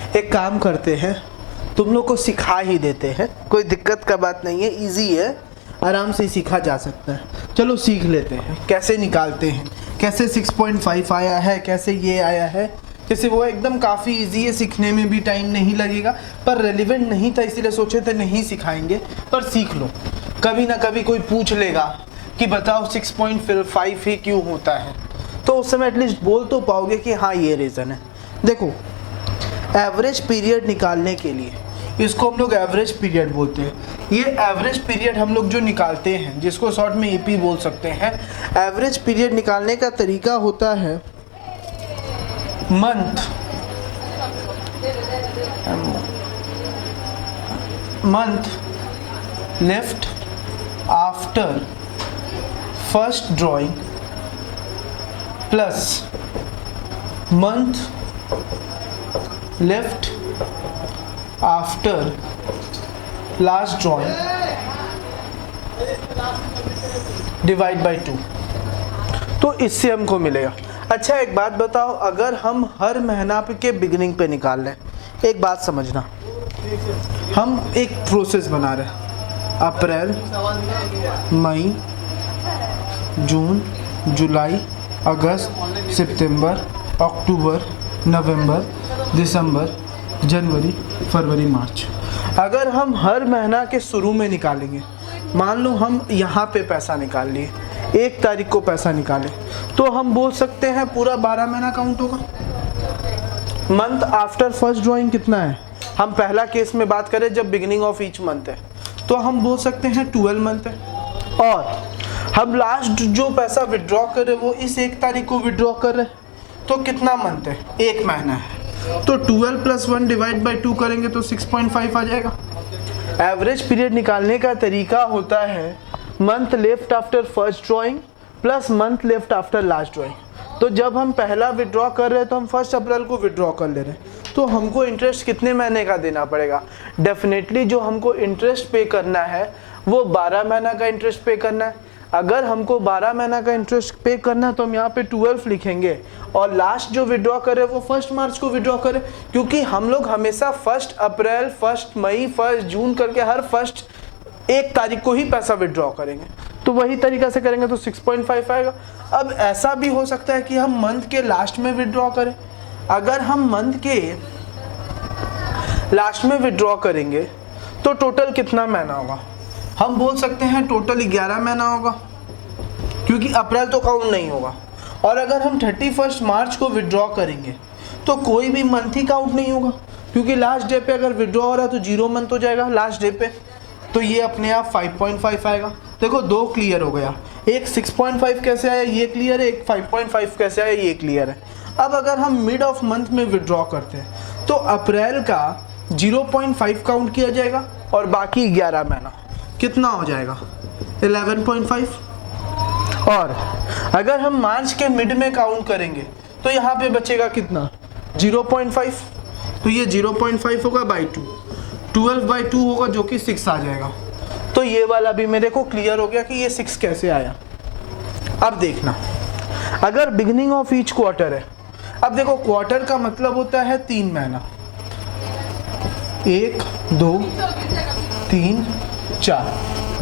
एक काम करते हैं, तुम लोग को सिखा ही देते हैं, कोई दिक्कत का बात नहीं है, इजी है, आराम से सीखा जा सकता है। चलो सीख लेते हैं कैसे निकालते हैं, कैसे 6.5 आया है, कैसे ये आया है, कैसे वो। एकदम काफ़ी इजी है, सीखने में भी टाइम नहीं लगेगा, पर रेलिवेंट नहीं था इसीलिए सोचे थे नहीं सिखाएंगे, पर सीख लो। कभी ना कभी कोई पूछ लेगा कि बताओ 6.5 ही क्यों होता है, तो उस समय एटलीस्ट बोल तो पाओगे कि हाँ ये रीज़न है। देखो एवरेज पीरियड निकालने के लिए, इसको हम लोग एवरेज पीरियड बोलते हैं। ये एवरेज पीरियड हम लोग जो निकालते हैं, जिसको शॉर्ट में ईपी बोल सकते हैं, एवरेज पीरियड निकालने का तरीका होता है month left after first drawing plus month left after last drawing divide by 2, तो इससे हमको मिलेगा। अच्छा एक बात बताओ, अगर हम हर महीना के बिगिनिंग पे निकाल लें, एक बात समझना, हम एक प्रोसेस बना रहे हैं, अप्रैल, मई, जून, जुलाई, अगस्त, सितंबर, अक्टूबर, नवंबर, दिसंबर, जनवरी, फरवरी, मार्च। अगर हम हर महीना के शुरू में निकालेंगे, मान लो हम यहाँ पे पैसा निकाल लिए, 1 तारीख को पैसा निकाले, तो हम बोल सकते हैं पूरा 12 महीना काउंट होगा। मंथ आफ्टर फर्स्ट ड्राइंग कितना है, हम पहला केस में बात करें जब बिगिनिंग ऑफ ईच मंथ है, तो हम बोल सकते हैं 12 मंथ है। और हम लास्ट जो पैसा विड्रॉ कर रहे वो इस 1 तारीख को विड्रॉ कर रहे, तो कितना मंथ है, 1 महीना है, तो 12 + 1 डिवाइड बाई 2 करेंगे तो 6.5 आ जाएगा। एवरेज पीरियड निकालने का तरीका होता है month left after first drawing plus month left after last drawing. तो जब हम पहला विड्रॉ कर रहे हैं तो हम 1 अप्रैल को विड्रॉ कर ले रहे हैं, तो हमको इंटरेस्ट कितने महीने का देना पड़ेगा, डेफिनेटली जो हमको इंटरेस्ट पे करना है वो 12 महीना का इंटरेस्ट पे करना है। अगर हमको 12 महीना का इंटरेस्ट पे करना है तो हम यहाँ पे 12 लिखेंगे, और लास्ट जो विड्रॉ करें वो 1 मार्च को विड्रॉ करें, क्योंकि हम लोग हमेशा 1 अप्रैल, 1 मई, 1 जून करके हर 1 तारीख को ही पैसा विड्रॉ करेंगे, तो वही तरीका से करेंगे तो 6.5 आएगा। अब ऐसा भी हो सकता है कि हम मंथ के लास्ट में विड्रॉ करें। अगर हम मंथ के लास्ट में विड्रॉ करेंगे तो टोटल कितना महीना होगा, हम बोल सकते हैं टोटल 11 महीना होगा, क्योंकि अप्रैल तो काउंट नहीं होगा। और अगर हम 31 मार्च को विड्रॉ करेंगे तो कोई भी मंथ ही काउंट नहीं होगा, क्योंकि लास्ट डे पे अगर विड्रॉ हो रहा है तो 0 मंथ हो जाएगा लास्ट डे पे, तो ये अपने आप 5.5 आएगा। देखो दो क्लियर हो गया, एक 6.5 कैसे आया ये क्लियर है, एक 5.5 कैसे आया ये क्लियर है। अब अगर हम मिड ऑफ मंथ में विड्रॉ करते हैं तो अप्रैल का 0.5 काउंट किया जाएगा और बाकी 11 महीना कितना हो जाएगा 11.5। और अगर हम मार्च के मिड में काउंट करेंगे तो यहाँ पे बचेगा कितना 0.5, तो ये 0.5 होगा बाई 2, 12/2 होगा जो कि 6 आ जाएगा। तो ये वाला भी मेरे को क्लियर हो गया कि ये 6 कैसे आया। अब देखना अगर बिगिनिंग ऑफ ईच क्वार्टर है, अब देखो क्वार्टर का मतलब होता है 3 महीना, 1 2 3 4,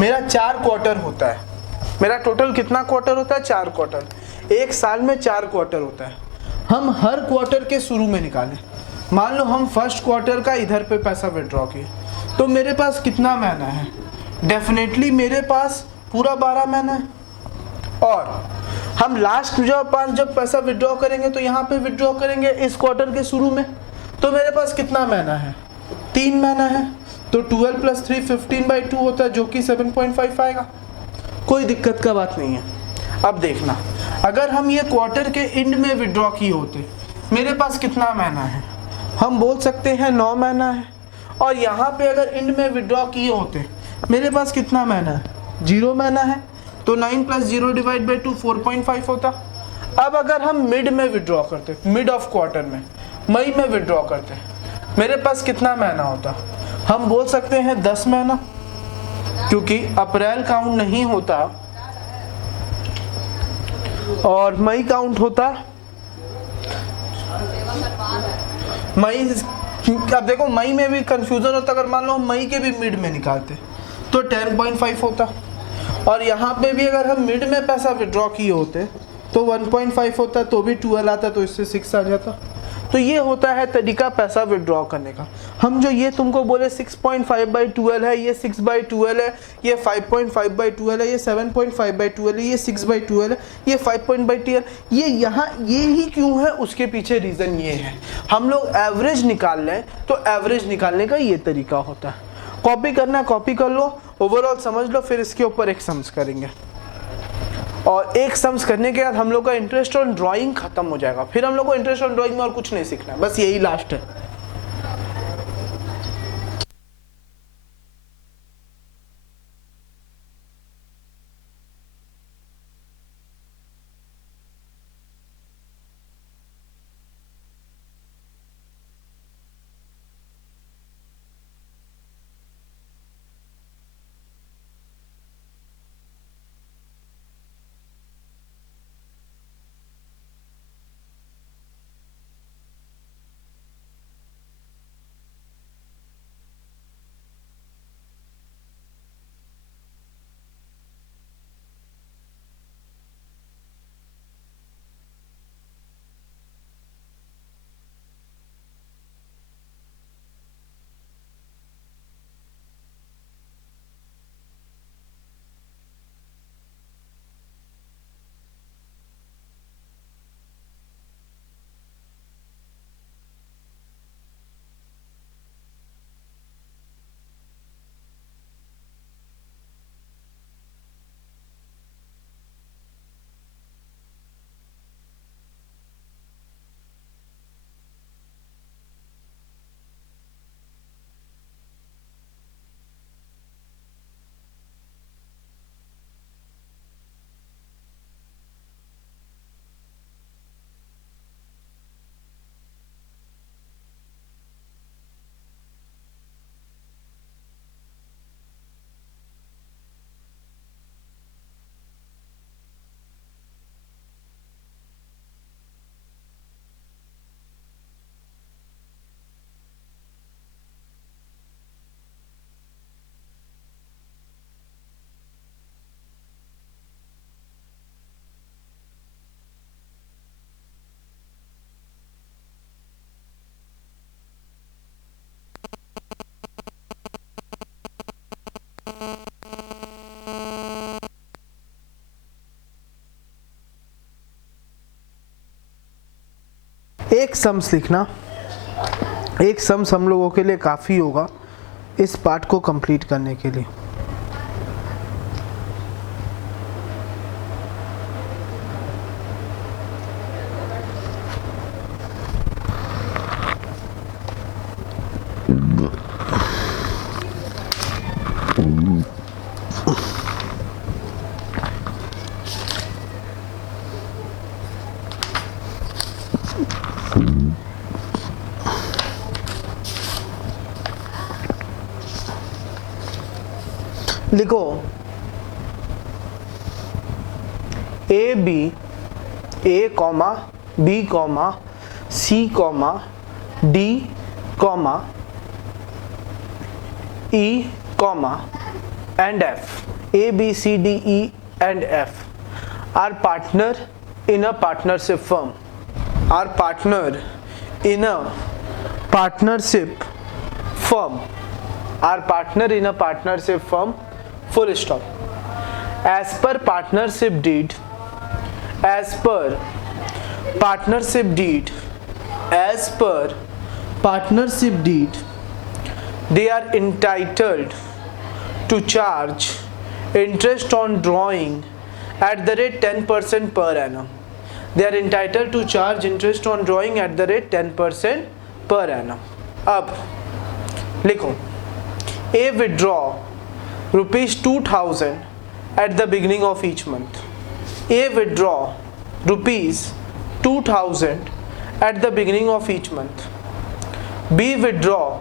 मेरा 4 क्वार्टर होता है। मेरा टोटल कितना क्वार्टर होता है 4 क्वार्टर। एक साल में 4 क्वार्टर होता है। हम हर क्वार्टर के शुरू में निकालें, मान लो हम फर्स्ट क्वार्टर का इधर पे पैसा विड्रॉ किए तो मेरे पास कितना महीना है, डेफिनेटली मेरे पास पूरा 12 महीना है। और हम लास्ट जब पैसा विड्रॉ करेंगे तो यहाँ पे विड्रॉ करेंगे इस क्वार्टर के शुरू में, तो मेरे पास कितना महीना है 3 महीना है, तो 12 + 3 15/2 होता है जो कि 7.5 आएगा। कोई दिक्कत का बात नहीं है। अब देखना अगर हम ये क्वार्टर के एंड में विड्रॉ किए होते मेरे पास कितना महीना है, हम बोल सकते हैं 9 महीना है। और यहाँ पे अगर एंड में विड्रॉ किए होते मेरे पास कितना महीना है 0 महीना है, तो 9 + 0 / 2 4.5 होता। अब अगर हम मिड में विड्रॉ करते, मिड ऑफ क्वार्टर में मई में विड्रॉ करते मेरे पास कितना महीना होता, हम बोल सकते हैं 10 महीना, क्योंकि अप्रैल काउंट नहीं होता और मई काउंट होता। मई, अब देखो मई में भी कंफ्यूजन होता, अगर मान लो हम मई के भी मिड में निकालते तो 10.5 होता। और यहाँ पे भी अगर हम मिड में पैसा विड्रॉ किए होते तो 1.5 होता, तो भी 12 आता, तो इससे 6 आ जाता। तो ये होता है तरीका पैसा विड्रॉ करने का। हम जो ये तुमको बोले 6.5/12 है, ये 6/12 है, ये 5.5/12 है, ये 7.5/12 है, ये 6/12 है, ये 5.12, ये यहाँ ये ही क्यों है उसके पीछे रीज़न ये है। हम लोग एवरेज निकाल लें तो एवरेज निकालने का ये तरीका होता है। कॉपी करना है कॉपी कर लो, ओवरऑल समझ लो, फिर इसके ऊपर एक सम्स करेंगे और एक सम्स करने के बाद हम लोग का इंटरेस्ट ऑन ड्राइंग खत्म हो जाएगा। फिर हम लोग को इंटरेस्ट ऑन ड्राइंग में और कुछ नहीं सीखना है, बस यही लास्ट है। एक सम्स लिखना, एक सम्स हम लोगों के लिए काफ़ी होगा इस पार्ट को कंप्लीट करने के लिए। लिखो a b, a comma b comma c comma d comma e comma and f, a b c d e and f are partner in a partnership firm, are partner in a partnership firm, are partner in a partnership firm, full stop. As per partnership deed, as per partnership deed, as per partnership deed, they are entitled to charge interest on drawing at the rate 10% per annum. They are entitled to charge interest on drawing at the rate 10% per annum. अब लिखो A withdraw rupees 2000 at the beginning of each month. A withdraw rupees 2000 at the beginning of each month. B withdraw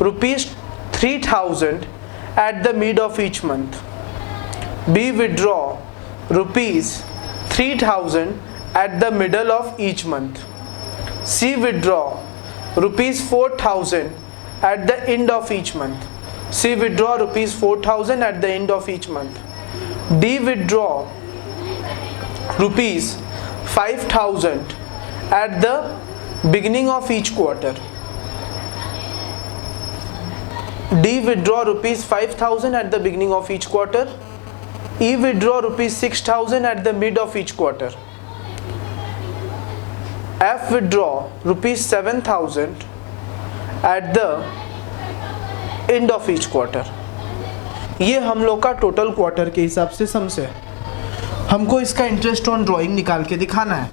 rupees 3000 at the mid of each month. B withdraw rupees 3000 at the middle of each month. C withdraw rupees 4000 at the end of each month. C withdraw rupees 4000 at the end of each month. D withdraw rupees 5000 at the beginning of each quarter. D withdraw rupees 5000 at the beginning of each quarter. E withdraw rupees 6000 at the mid of each quarter. F withdraw rupees 7000 at the end of each quarter. ये हम लोग का total quarter के हिसाब से सम से हमको इसका इंटरेस्ट ऑन ड्राइंग निकाल के दिखाना है।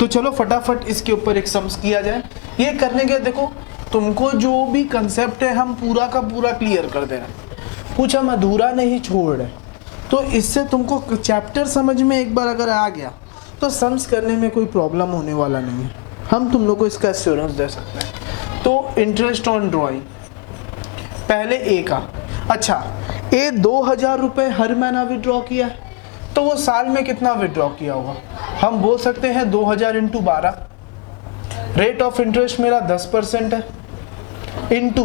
तो चलो फटाफट इसके ऊपर एक सम्स किया जाए। ये करने के देखो तुमको जो भी कंसेप्ट है हम पूरा का पूरा क्लियर कर दे रहे हैं, कुछ हम अधूरा नहीं छोड़ रहे। तो इससे तुमको चैप्टर समझ में एक बार अगर आ गया तो सम्स करने में कोई प्रॉब्लम होने वाला नहीं है, हम तुम लोग को इसका एश्योरेंस दे सकते हैं। तो इंटरेस्ट ऑन ड्राइंग पहले ए का, अच्छा ए 2000 रुपये हर महीना विड्रॉ किया है तो वो साल में कितना विड्रॉ किया होगा, हम बोल सकते हैं 2000 इंटू 12, रेट ऑफ इंटरेस्ट मेरा 10% है, इंटू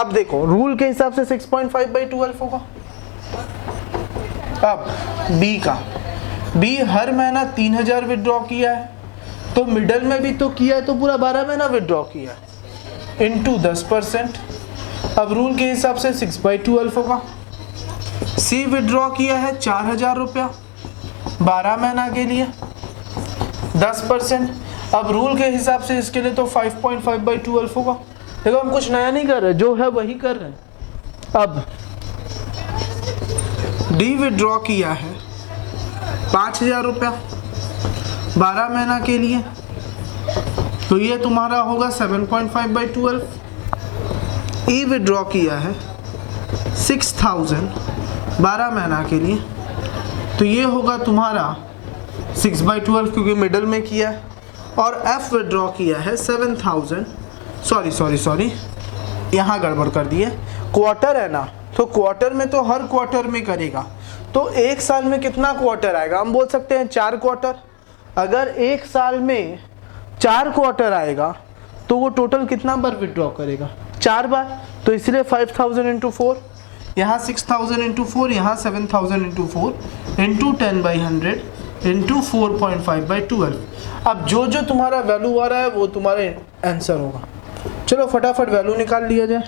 अब देखो रूल के हिसाब से 6.5/12 होगा। अब बी का, बी हर महीना 3000 विड्रॉ किया है तो मिडल में भी तो किया है तो पूरा 12 महीना विड्रॉ किया है, इंटू 10%। अब रूल के हिसाब से 6/12 होगा। सी विड्रॉ किया है 4000 रुपया 12 महीना के लिए 10%। अब रूल के हिसाब से इसके लिए तो 5.5/12 होगा। देखो हम कुछ नया नहीं कर रहे, जो है वही कर रहे हैं। अब डी विड्रॉ किया है 5000 रुपया 12 महीना के लिए तो ये तुम्हारा होगा 7.5/12। ई विड्रॉ किया है 6000 12 महीना के लिए तो ये होगा तुम्हारा 6/12 क्योंकि मिडल में किया है। और एफ विड्रॉ किया है 7000, सॉरी यहाँ गड़बड़ कर दिए, क्वार्टर है ना, तो क्वार्टर में तो हर क्वार्टर में करेगा तो एक साल में कितना क्वार्टर आएगा, हम बोल सकते हैं 4 क्वार्टर। अगर एक साल में 4 क्वार्टर आएगा तो वो टोटल कितना बार विड्रॉ करेगा, 4 बार। तो इसलिए 5000 इंटू 4, यहाँ 6000 इंटू 4, यहाँ 7000 इंटू 4 इंटू 10/100 इंटू 4.5/12। अब जो जो तुम्हारा वैल्यू आ रहा है वो तुम्हारा आंसर होगा। चलो फटाफट वैल्यू निकाल लिया जाए।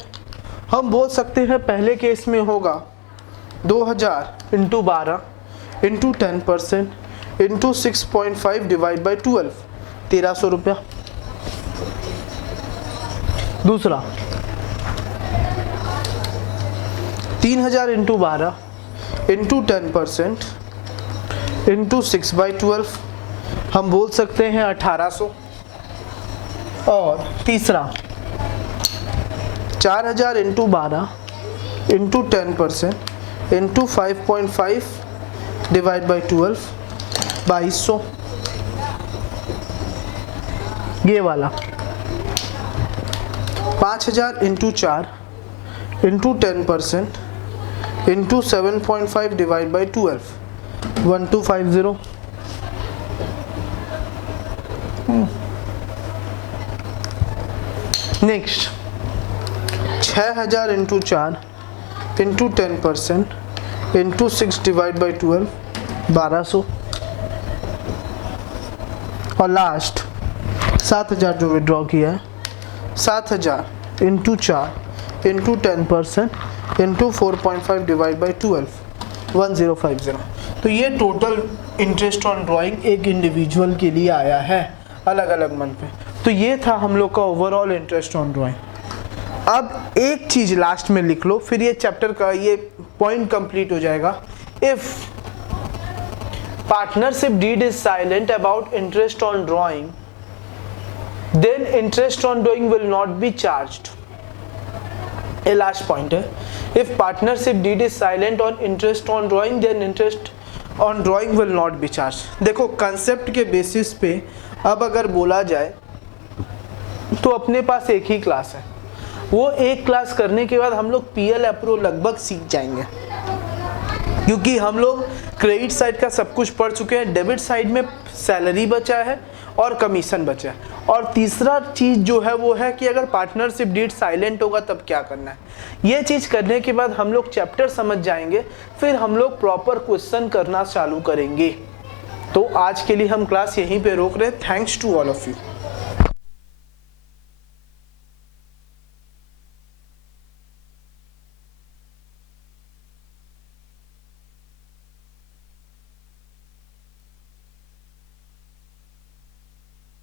हम बोल सकते हैं पहले केस में होगा 2000 into 12 into 10% into 6.5 divide by 12, 1300 रुपया। दूसरा 3000 इंटू 12 इंटू 10% इंटू 6/12, हम बोल सकते हैं 1800। और तीसरा 4000 into 12 into 10% into 5.5 divide by 12, 2200। ये वाला 5000 into 4 into 10% into 7.5 divide by 12, 1250। Next 6000 into 4 into 10% into 6 divide by 12, 1200। और लास्ट 7000 जो विड्रॉ किया है, 7000 into 4 into 10% into 4.5 divide by 12, 1050। तो ये टोटल इंटरेस्ट ऑन ड्राइंग एक इंडिविजुअल के लिए आया है अलग अलग मंथ पे। तो ये था हम लोग का ओवरऑल इंटरेस्ट ऑन ड्राइंग। अब एक चीज लास्ट में लिख लो, फिर ये चैप्टर का ये पॉइंट कंप्लीट हो जाएगा। If partnership deed is silent about interest on drawing, then interest on drawing will not be charged. ये लास्ट पॉइंट है। If partnership deed is silent on interest on drawing, then interest on drawing will not be charge. देखो concept के basis पे अब अगर बोला जाए तो अपने पास एक ही क्लास है, वो एक क्लास करने के बाद हम लोग पीएल अप्रो लगभग सीख जाएंगे, क्योंकि हम लोग क्रेडिट साइड का सब कुछ पढ़ चुके हैं। डेबिट साइड में सैलरी बचा है और कमीशन बचा है। और तीसरा चीज जो है वो है कि अगर पार्टनरशिप डीड साइलेंट होगा तब क्या करना है। ये चीज करने के बाद हम लोग चैप्टर समझ जाएंगे, फिर हम लोग प्रॉपर क्वेश्चन करना चालू करेंगे। तो आज के लिए हम क्लास यहीं पे रोक रहे हैं। Thanks to all of you.